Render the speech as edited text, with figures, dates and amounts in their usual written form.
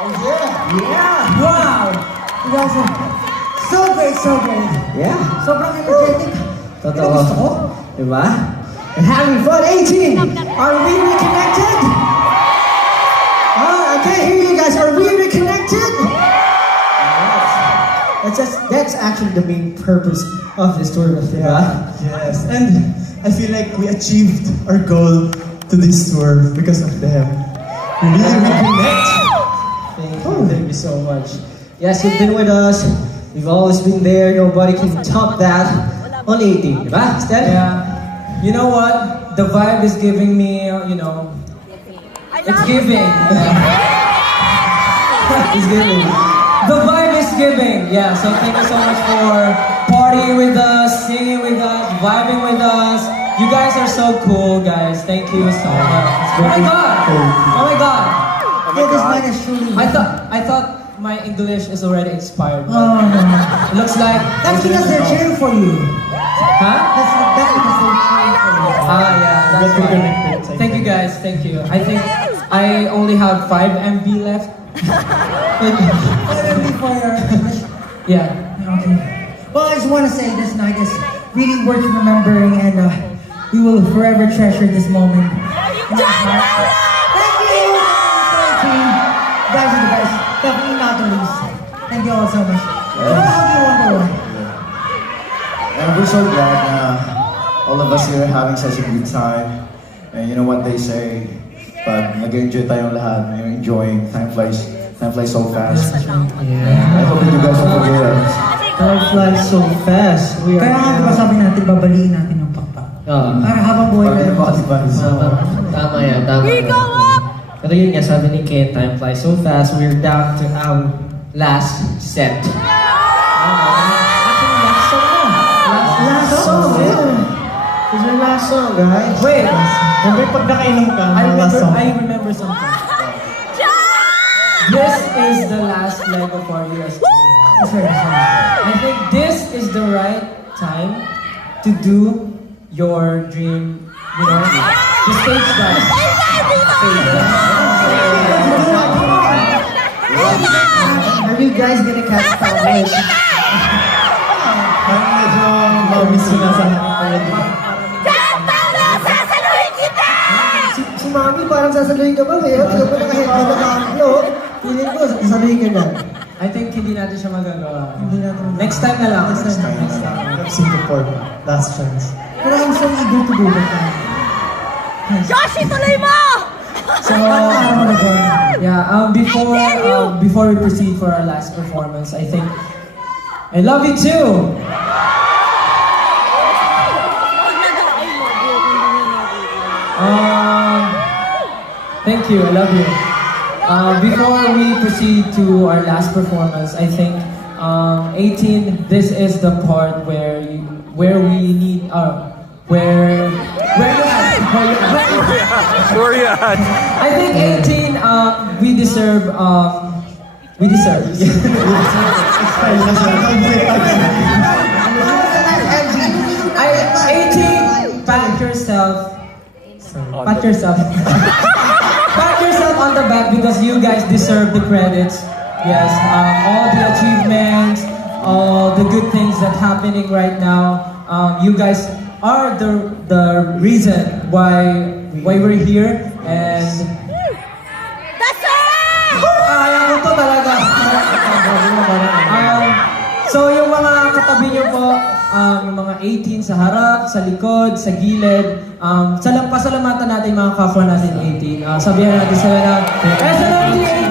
Yeah! Wow! You guys are so great, so great. Yeah. Sobrang energetic. Totoo. Gusto ko. Diba? And having fun, 18! Are we reconnected? I can't hear you guys. Are we reconnected? That's actually the main purpose of this tournament, diba? Yes, and I feel like we achieved our goal to this tour because of them. We really reconnect. Thank you so much. Yes, you've been with us. You've always been there. Nobody can top that on 18, diba, Steph? Yeah. You know what? The vibe is giving me, it's giving. It's giving. The vibe is giving. Yeah, so thank you so much for partying with us, singing with us, vibing with us. You guys are so cool, guys. Thank you so much. Oh my god! Oh my god! This man is truly. I thought my English is already expired. But Oh, no. it looks like That's because they're cheering for you. Huh? That's because they're cheering for you. Yeah, that's We're why. connected. Thank you guys, thank you. I think I only have 5 MB left. Whatever for your English. Yeah. Okay. Well, I just want to say this night is really worth remembering, and we will forever treasure this moment. Thank you, team. You guys are the best. Definitely not the least. Thank you all so much. How do you want to one? And we're so glad all of us here are having such a good time. And you know what they say, pag nag-enjoy tayong lahat, you're enjoying, time flies so fast. I hope that you guys will forget us. Time flies so fast. We are. Kaya nga, diba sabi natin, babaliin natin yung pakpak. Para habang buhay Pag tayo. nabati-bati Tama yan, tama. We go up! Pero yun nga, sabi ni Ken, time flies so fast. We're down to our last set. Actually, last song na. Last song, yeah. It's our last song, guys. Wait, Siyempre, pag nakainom ka, I remember something. This is the last leg of our US tour. I think this is the right time to do your dream, the stage dance. Are you guys gonna catch Pablo? Parang medyo mamiss yun nasa already. Si Mami parang sasaluhin ka ba? Mayroon ka pa nakaheadline na Pablo. Feeling ko, sasaluhin ka na. I think hindi natin siya magagawa. Hindi natin- Next time na lang. Next time. Singapore, last chance. Pero I'm so eager to do that. Joshi, tuloy mo! So, yeah, before we proceed for our last performance, I think I love you too. Thank you, I love you. Before we proceed to our last performance, I think 18. This is the part where we need where you at? I think 18. We deserve. We deserve. I 18. Pat yourself. Pat yourself. Pat yourself on the back because you guys deserve the credits. Yes, all the achievements, all the good things that happening right now. You guys are the reason why we're here, and ayaw ko to talaga. So yung mga katabi niyo po, yung mga 18 sa harap, sa likod, sa gilid, pasalamatan natin mga kapwa natin 18. Sabihan natin sila na, SNMT 18!